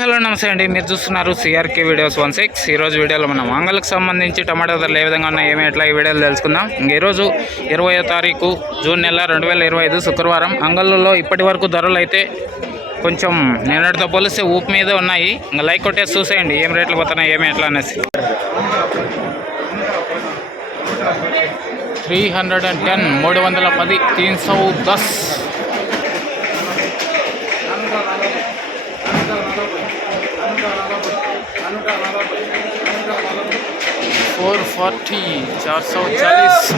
Hello నమస్తే అండి, మీరు చూస్తున్నారు సిఆర్కే వీడియోస్ 16. ఈరోజు వీడియోలో మనం అంగళ్ళకు సంబంధించి టమాటా ధరలు ఏ విధంగా ఉన్నాయి ఏమి ఎట్లా ఈ వీడియోలో తెలుసుకుందాం. ఈరోజు 20వ తారీఖు జూన్ నెల 2025 శుక్రవారం. అంగళ్ళలో ఇప్పటి వరకు ధరలు అయితే కొంచెం నిన్నటితో పోలిస్తే ఊపు మీద ఉన్నాయి. ఇంకా లైక్ కొట్టేసి చూసేయండి ఏం రేట్లు పోతున్నాయి ఏమి ఎట్లా అనేసి. 310 310 310 440 440 440 460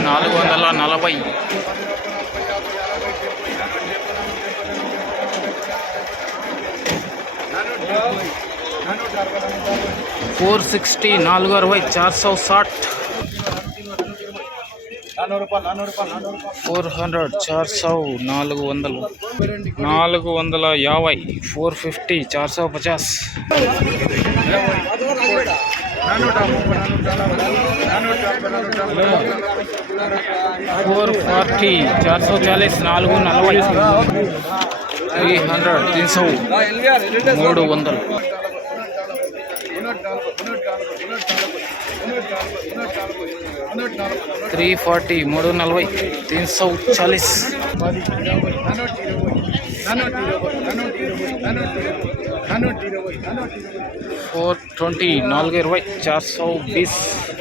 460 460 400 400 450 450 450 440 440 440 340 340 340 420 420 420